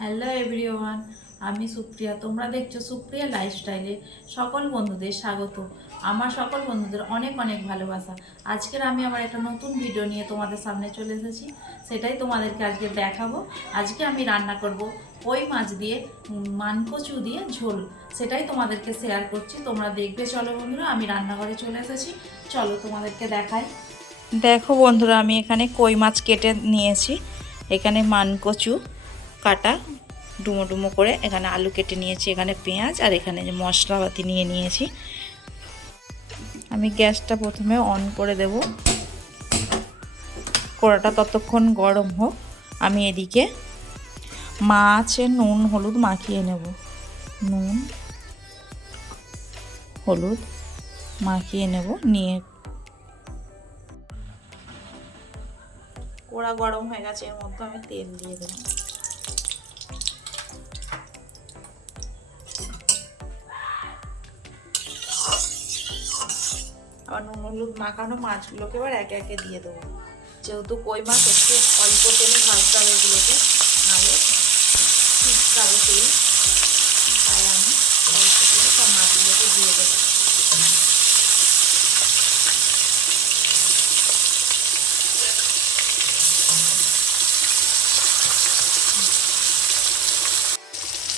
Hello everyone, আমি সুপ্রিয়া। তোমরা দেখছো সুপ্রিয়া লাইফস্টাইলে। সকল বন্ধুদের স্বাগত। আমার সকল বন্ধুদের অনেক অনেক ভালোবাসা। আজকের আমি আমার একটা নতুন ভিডিও নিয়ে তোমাদের সামনে চলে এসেছি, সেটাই তোমাদেরকে আজকে দেখাবো। আজকে আমি রান্না করব কই মাছ দিয়ে মানকচু দিয়ে ঝোল, সেটাই তোমাদেরকে শেয়ার করছি। তোমরা দেখবে। চলো বন্ধুরা, আমি রান্নাঘরে চলে এসেছি, চলো তোমাদেরকে দেখাই। দেখো বন্ধুরা, আমি এখানে কই মাছ কেটে নিয়েছি, এখানে মানকচু কাটা ডুমো ডুমো করে, এখানে আলু কেটে নিয়েছি, এখানে পেঁয়াজ, আর এখানে যে মশলাপাতি নিয়ে নিয়েছি। আমি গ্যাসটা প্রথমে অন করে দেব, কড়াটা ততক্ষণ গরম হোক। আমি এদিকে মাছে নুন হলুদ মাখিয়ে নেব। নুন হলুদ মাখিয়ে নেব। নিয়ে কড়া গরম হয়ে গেছে, এর মধ্যে আমি তেল দিয়ে দেবো। আবার নুন হলুদ মাখানো মাছগুলোকে এবার একে একে দিয়ে দেবো। যেহেতু কই মাছ একটু অল্প তেলে ভাজতে হবে এগুলোকে, নাহলে ছিটকাবে তেলে। তাই আমি অল্প তেলে সব মাছগুলোকে দিয়ে দেবো।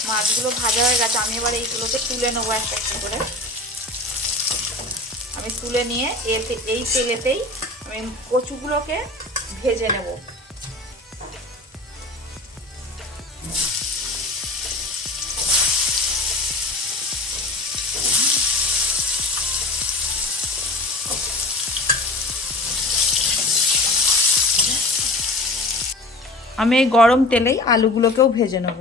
মাছগুলো ভাজা হয়ে গেছে, আমি এবার এইগুলোকে তুলে নেবো একটা একটা করে। আমি তুলে নিয়ে এই তেলেতেই আমি কচুগুলোকে ভেজে নেব। আমি এই গরম তেলেই আলুগুলোকেও ভেজে নেব।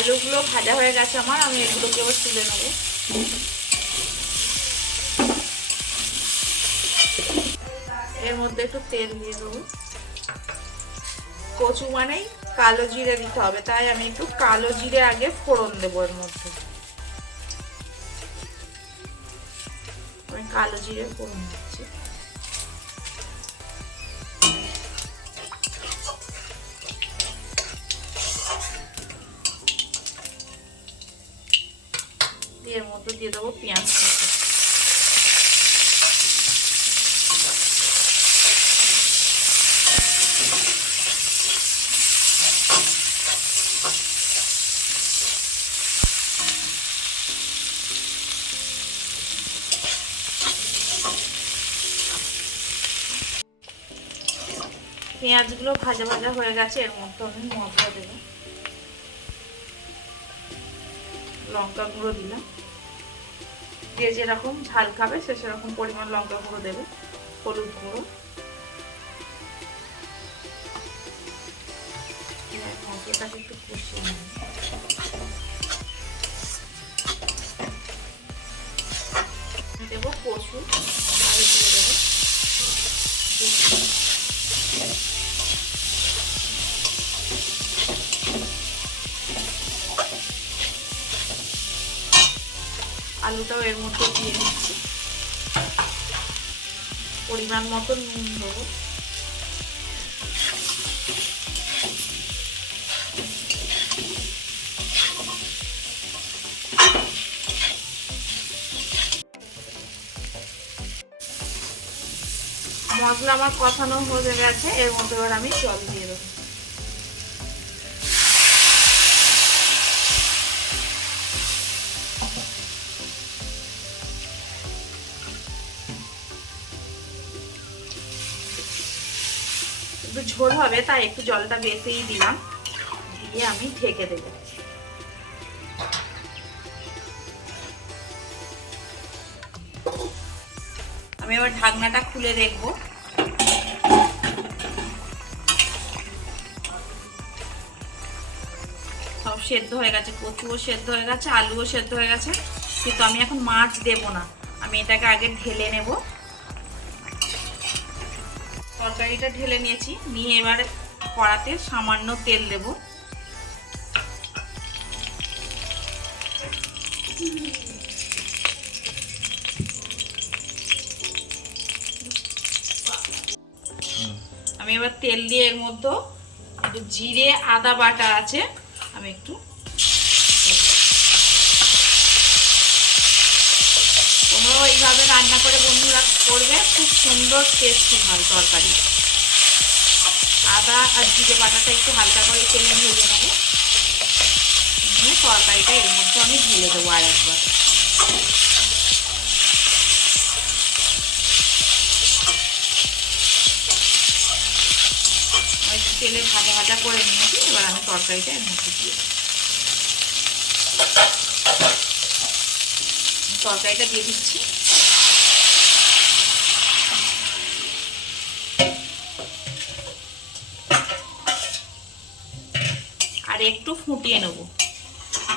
আলুগুলো ভাজা হয়ে গেছে আমার, আমি এগুলোকে এবার তুলে নেব। এর মধ্যে একটু তেল দিয়ে দেবো। কচু মানেই কালো জিরে দিতে হবে, তাই আমি একটু কালো জিরে আগে ফোড়ন দেবো এর মধ্যে। আমি কালো জিরে ফোড়ন দিচ্ছি। এর মধ্যে দিয়ে দেবো পেঁয়াজ। পেঁয়াজগুলো ভাজা ভাজা হয়ে গেছে, এর মধ্যে আমি মশলা দেবো। লঙ্কা গুঁড়ো দিলাম, যে যেরকম ঝাল খাবে সে সেরকম পরিমাণ লঙ্কা গুঁড়ো দেবে। হলুদ গুঁড়ো, মশলাটাকে একটু কষিয়ে নেব। দেবো কচু, আলু দিয়ে দেবো। আলুটাও এর মধ্যে দিয়ে দিচ্ছি। পরিমাণ মতো নুন দেবো। মশলা আমার কষানো হয়ে গেছে, এর মধ্যে এবার আমি জল দিয়ে দেবো। একটু ঝোল হবে তাই একটু জলটা বেশিই দিলাম, দিয়ে আমি ঢেকে দেবো। আমি এবার ঢাকনাটা খুলে দেখবো। সব সেদ্ধ হয়ে গেছে, কচুও সেদ্ধ হয়ে গেছে, আলুও সেদ্ধ হয়ে গেছে, কিন্তু আমি এখন মাছ দেব না, আমি এটাকে আগে ঢেলে নেব। তরকারিটা ঢেলে নিয়েছি, নিয়ে এবার কড়াতে সামান্য তেল দেব। এবার তেল দিয়ে এর মধ্যে একটু জিরে আদা বাটা আছে, আমি একটু তোমরাও এইভাবে রান্না করে বন্ধুরা করবে, খুব সুন্দর টেস্টি হয় তরকারি। আদা আর জিরে বাটাটা একটু হালকা করে তেলে ভেজে নেবো, নিয়ে তরকারিটা এর মধ্যে আমি ঢেলে দেবো আর একবার। একটু তেলে ভাজা ভাজা করে নিয়েছি, এবার আমি তরকারিটা এর মধ্যে দিয়ে দেবো। তরকারিটা দিয়ে দিচ্ছি। আর একটু ফুটিয়ে নেব,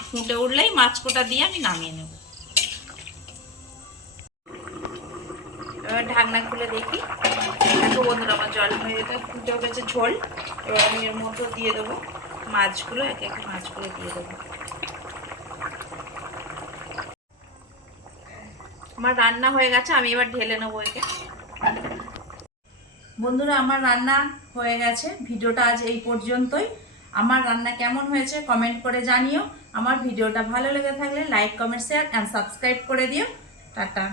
ফুটে উঠলেই মাছকোটা দিয়ে আমি নামিয়ে নেব। এবার ঢাকনা খুলে দেখি, দেখো বন্ধুরা আমার জল হয়ে যেতে ফুটে উঠেছে ঝোল। এবার আমি এর মধ্যে দিয়ে দেবো মাছগুলো, একে একে মাছগুলো দিয়ে দেবো। আমার রান্না হয়ে গেছে, আমি এবার ঢেলে নেবো একে। বন্ধুরা আমার রান্না হয়ে গেছে, ভিডিওটা আজ এই পর্যন্তই। আমার রান্না কেমন হয়েছে কমেন্ট করে জানিও। আমার ভিডিওটা ভালো লেগে থাকলে like comment share and subscribe করে দিও। টাটা।